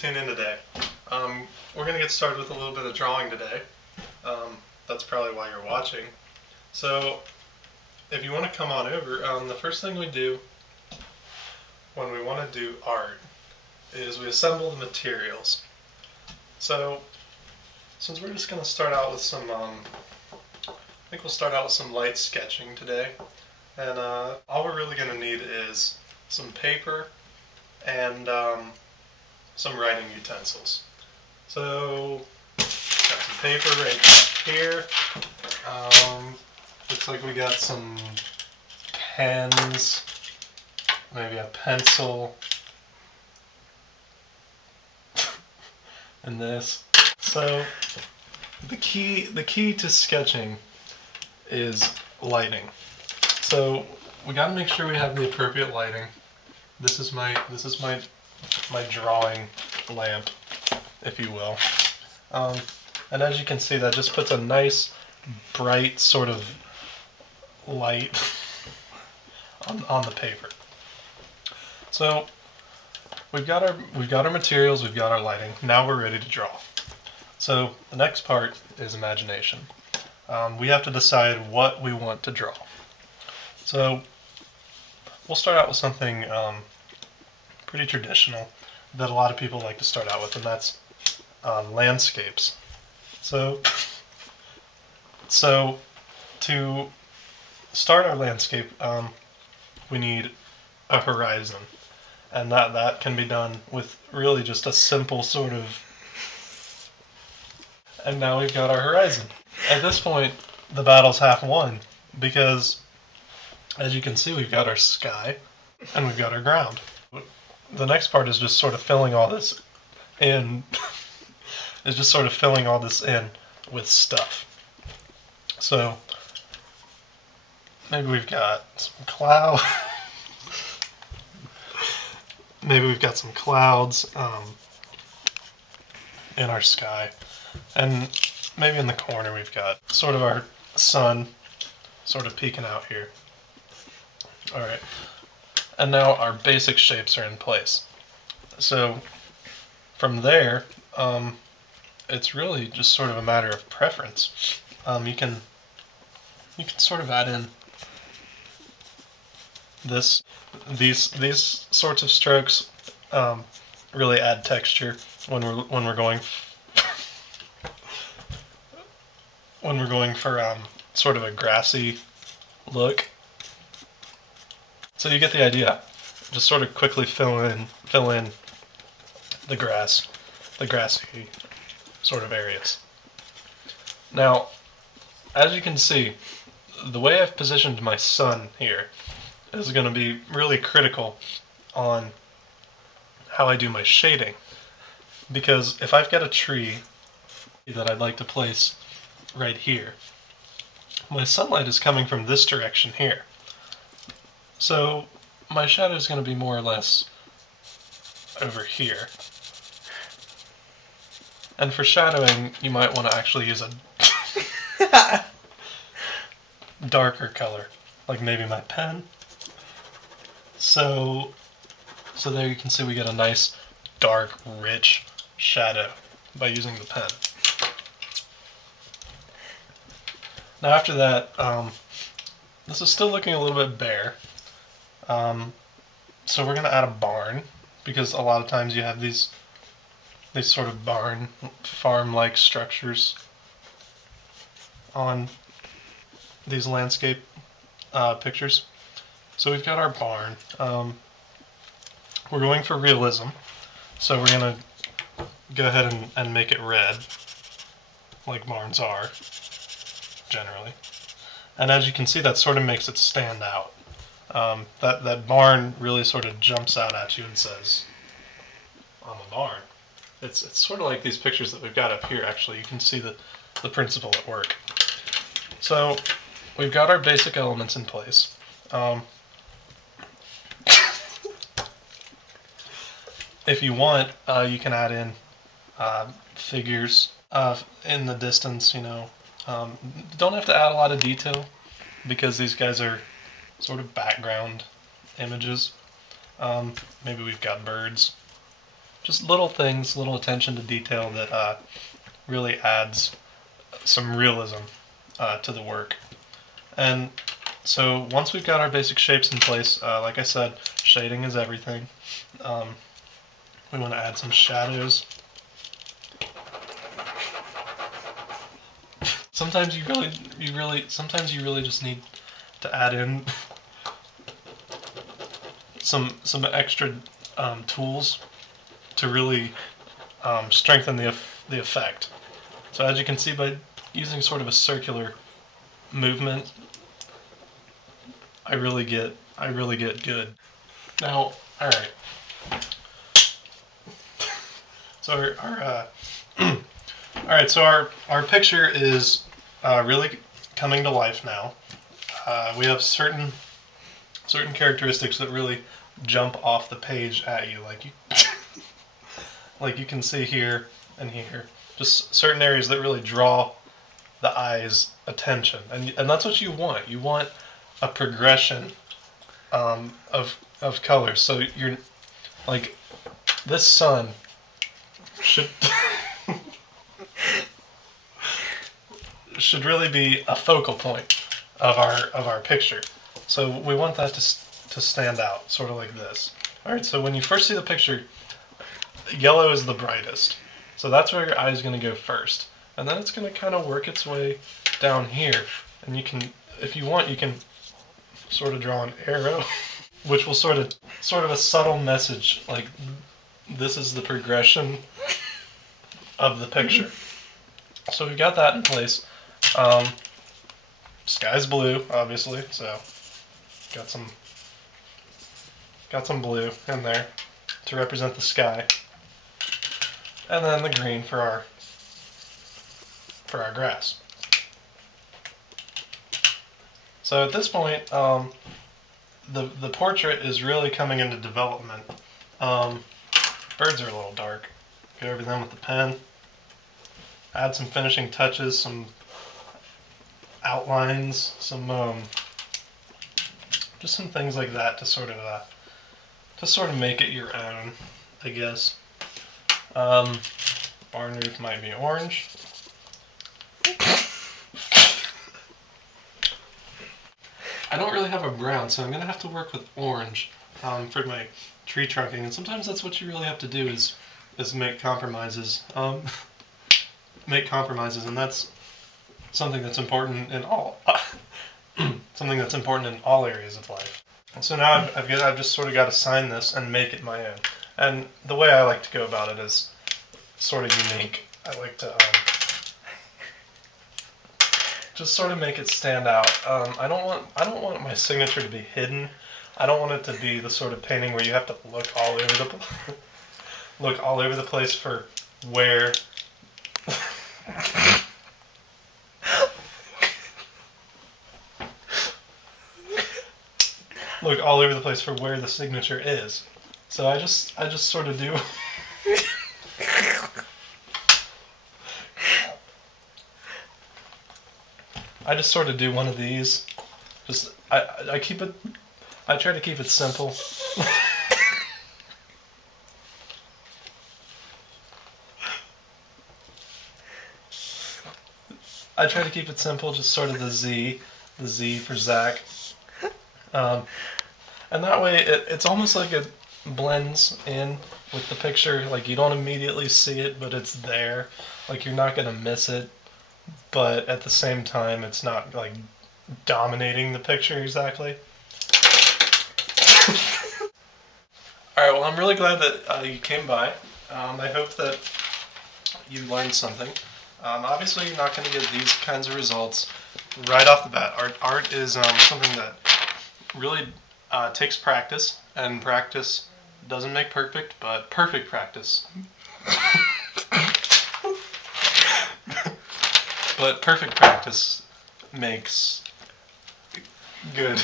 tune in today. We're going to get started with a little bit of drawing today. That's probably why you're watching. So if you want to come on over, the first thing we do when we want to do art is we assemble the materials. So since we're just going to start out with some, I think we'll start out with some light sketching today. And all we're really going to need is some paper and some writing utensils. So, got some paper right here. Looks like we got some pens, maybe a pencil, and this. So, the key to sketching is lighting. So we got to make sure we have the appropriate lighting. This is my drawing lamp, if you will. And as you can see, that just puts a nice, bright sort of light on the paper. So we've got our materials, we've got our lighting. Now we're ready to draw. So the next part is imagination. We have to decide what we want to draw. So we'll start out with something pretty traditional that a lot of people like to start out with, and that's landscapes. So to start our landscape, we need a horizon, and that can be done with really just a simple sort of. And now we've got our horizon. At this point, the battle's half won, because as you can see, we've got our sky and we've got our ground. The next part is just sort of filling all this in. Is just sort of filling all this in with stuff. So maybe we've got some cloud. Maybe we've got some clouds in our sky, and maybe in the corner we've got sort of our sun sort of peeking out here. Alright, and now our basic shapes are in place. So from there, it's really just sort of a matter of preference. You can sort of add in these sorts of strokes. Really add texture when we're going for sort of a grassy look. So you get the idea. Just sort of quickly fill in the grassy sort of areas. Now, as you can see, the way I've positioned my sun here is going to be really critical on how I do my shading. Because if I've got a tree that I'd like to place right here, my sunlight is coming from this direction here. So my shadow is going to be more or less over here. And for shadowing, you might want to actually use a darker color, like maybe my pen. So there you can see we get a nice, dark, rich shadow by using the pen. Now after that, this is still looking a little bit bare. So we're going to add a barn, because a lot of times you have these sort of barn, farm-like structures on these landscape pictures. So we've got our barn. We're going for realism, so we're going to go ahead and make it red, like barns are, generally. And as you can see, that sort of makes it stand out. That barn really sort of jumps out at you and says, I'm a barn. It's sort of like these pictures that we've got up here, actually. You can see the principle at work. So we've got our basic elements in place. If you want, you can add in figures in the distance, you know. Don't have to add a lot of detail, because these guys are sort of background images. Maybe we've got birds. just little things, little attention to detail that really adds some realism to the work. And so once we've got our basic shapes in place, like I said, shading is everything. We want to add some shadows. Sometimes you really just need to add in some extra tools to really strengthen the effect. So as you can see, by using sort of a circular movement, I really get good. Now, all right. So all right. So our picture is really coming to life now. We have certain characteristics that really jump off the page at you, like you can see here and here. Just certain areas that really draw the eye's attention, and that's what you want. You want a progression of colors. So you're like, this sun should should really be a focal point of our picture. So we want that to stand out, sort of like this. All right. So when you first see the picture, yellow is the brightest. So that's where your eye is going to go first, and then it's going to kind of work its way down here. And you can, if you want, you can sort of draw an arrow, which will sort of a subtle message, like this is the progression of the picture. So we've got that in place. Sky's blue, obviously, so got some blue in there to represent the sky, and then the green for our grass. So at this point, the portrait is really coming into development. Birds are a little dark. Go over them with the pen. Add some finishing touches, some outlines, just some things like that to sort of make it your own, I guess. Barn roof might be orange. I don't really have a brown, so I'm gonna have to work with orange for my tree trunking, and sometimes that's what you really have to do is make compromises. And that's something that's important in all areas of life. And so now I've just sort of got to sign this and make it my own. And the way I like to go about it is sort of unique. I like to just sort of make it stand out. I don't want my signature to be hidden. I don't want it to be the sort of painting where you have to look all over the place for where the signature is. So I just sort of do one of these. I try to keep it simple. I try to keep it simple, just sort of the Z for Zach. And that way it's almost like it blends in with the picture. Like you don't immediately see it, but it's there. Like you're not going to miss it, but at the same time it's not like dominating the picture exactly. Alright, well I'm really glad that you came by. I hope that you learned something. Obviously you're not going to get these kinds of results right off the bat. Art is something that really takes practice, and practice doesn't make perfect, but perfect practice. But perfect practice makes good.